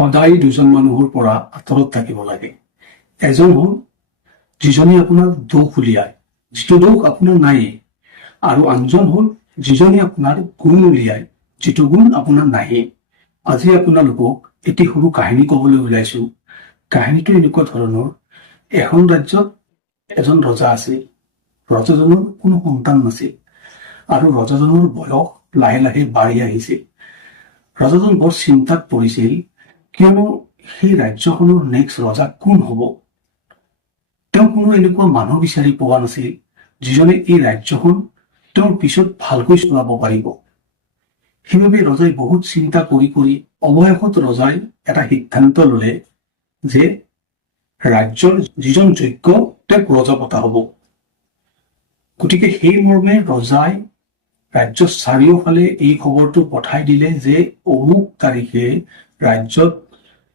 সদায় দুজন মানুহৰ পৰা আঁতৰত থাকিব লাগে। এজন হ'ল যিজনে আপোনাৰ দোষ উলিয়ায়, যিটো দোষ আপোনাৰ নায়েই, আৰু আনজন হ'ল যিজনে আপোনাৰ গুণ উলিয়ায়, যিটো গুণ আপোনাৰ নায়েই। আজি আপোনালোকক এটি সৰু কাহিনী ক'বলৈ ওলাইছো। কাহিনীটো এনেকুৱা ধৰণৰ, এখন ৰাজ্যত এজন ৰজা আছিল। ৰজাজনৰ কোনো সন্তান নাছিল আৰু ৰজাজনৰ বয়স লাহে লাহে বাঢ়ি আহিছিল। ৰজাজন বৰ চিন্তাত পৰিছিল, কিয়নো সেই ৰাজ্যখনৰ নেক্সট ৰজা কোন হ'ব। তেওঁ কোনো এনেকুৱা মানুহ বিচাৰি পোৱা নাছিল যিজনে এই ৰাজ্যখন তেওঁৰ পিছত ভালকৈ চলাব পাৰিব। সেইবাবে ৰজাই বহুত চিন্তা কৰি অৱশেষত ৰজাই এটা সিদ্ধান্ত ললে যে ৰাজ্যৰ যিজন যোগ্য তেওঁক ৰজা পতা হ'ব। গতিকে সেই মৰ্মে ৰজাই ৰাজ্যৰ চাৰিওফালে এই খবৰটো পঠাই দিলে যে অমুক তাৰিখে ৰাজ্যত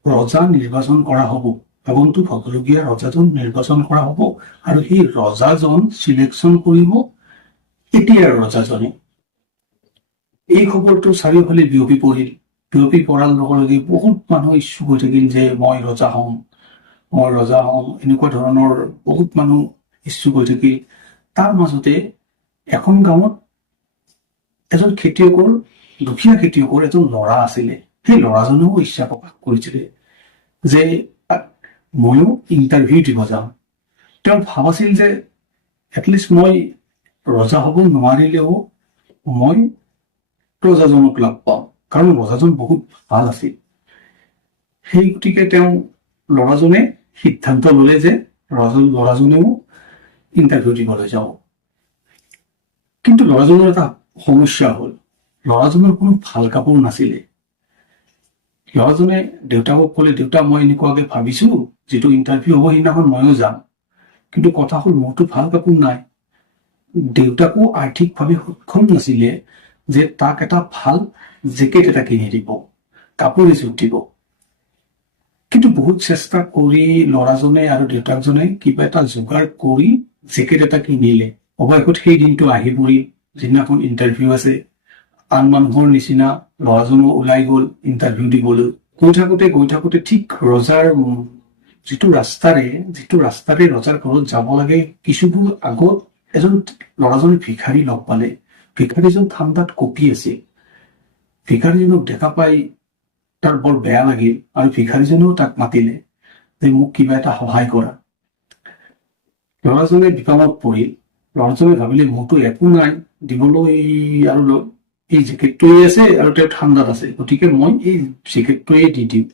ৰজা নিৰ্বাচন কৰা হ'ব, আগন্তুক হ'বলগীয়া ৰজাজন নিৰ্বাচন কৰা হ'ব, আৰু সেই ৰজাজন চিলেকশ্যন কৰিব এতিয়াৰ ৰজাজনে। এই খবৰটো চাৰিওফালে বিয়পি পৰিল। বিয়পি পৰাৰ লগে লগে বহুত মানুহ ইচ্ছুক হৈ থাকিল যে মই ৰজা হ'ম, এনেকুৱা ধৰণৰ বহুত মানুহ ইচ্ছুক হৈ থাকিল। তাৰ মাজতে এখন গাঁৱত এজন খেতিয়কৰ, দুখীয়া খেতিয়কৰ এজন ল'ৰা আছিলে। সেই ল'ৰাজনেও ইচ্ছা প্ৰকাশ কৰিছিলে যে ময়ো ইণ্টাৰভিউ দিব যাম। তেওঁ ভাবিছিল যে এটলিষ্ট মই ৰজা হ'ব নোৱাৰিলেও মই ৰজাজনক লগ পাম, কাৰণ ৰজাজন বহুত ভাল আছিল। সেই গতিকে তেওঁ ল'ৰাজনে সিদ্ধান্ত ললে যে ল'ৰাজনেও ইণ্টাৰভিউ দিবলৈ যাব। কিন্তু ল'ৰাজনৰ এটা সমস্যা হ'ল, ল'ৰাজনৰ কোনো ভাল কাপোৰ নাছিলে। ল'ৰাজনে দেউতাকক ক'লে, দেউতা মই এনেকুৱাকে ভাবিছো, যিটো ইণ্টাৰভিউ হ'ব সেইদিনাখন ময়ো যাম, কিন্তু কথা হ'ল মোৰতো ভাল কাপোৰ নাই। দেউতাকো আৰ্থিকভাৱে সক্ষম নাছিলে যে তাক এটা ভাল জেকেট এটা কিনি দিব, কাপোৰ এযোৰ দিব। কিন্তু বহুত চেষ্টা কৰি ল'ৰাজনে আৰু দেউতাকজনে কিবা এটা যোগাৰ কৰি জেকেট এটা কিনিলে। অৱশেষত সেই দিনটো আহি পৰিল, যিদিনাখন ইণ্টাৰভিউ আছে। আন মানুহৰ নিচিনা ল'ৰাজনো ওলাই গ'ল ইণ্টাৰভিউ দিবলৈ। গৈ থাকোতে ঠিক ৰজাৰ যিটো ৰাস্তাৰে ৰজাৰ ঘৰত যাব লাগে, কিছুদূৰ আগত এজন ল'ৰাজনে ভিখাৰী লগ পালে। ভিখাৰীজন ঠাণ্ডাত কঁপি আছিল। ভিখাৰীজনক দেখা পাই তাৰ বৰ বেয়া লাগিল, আৰু ভিখাৰীজনেও তাক মাতিলে যে মোক কিবা এটা সহায় কৰা। ল'ৰাজনে বিপাঙত পৰিল। ল'ৰাজনে ভাবিলে মোৰতো একো নাই দিবলৈ, আৰু এই জেকেটটোৱে আছে আৰু তেওঁ ঠাণ্ডাত আছে, গতিকে মই এই জেকেটটোৱে দি দিম।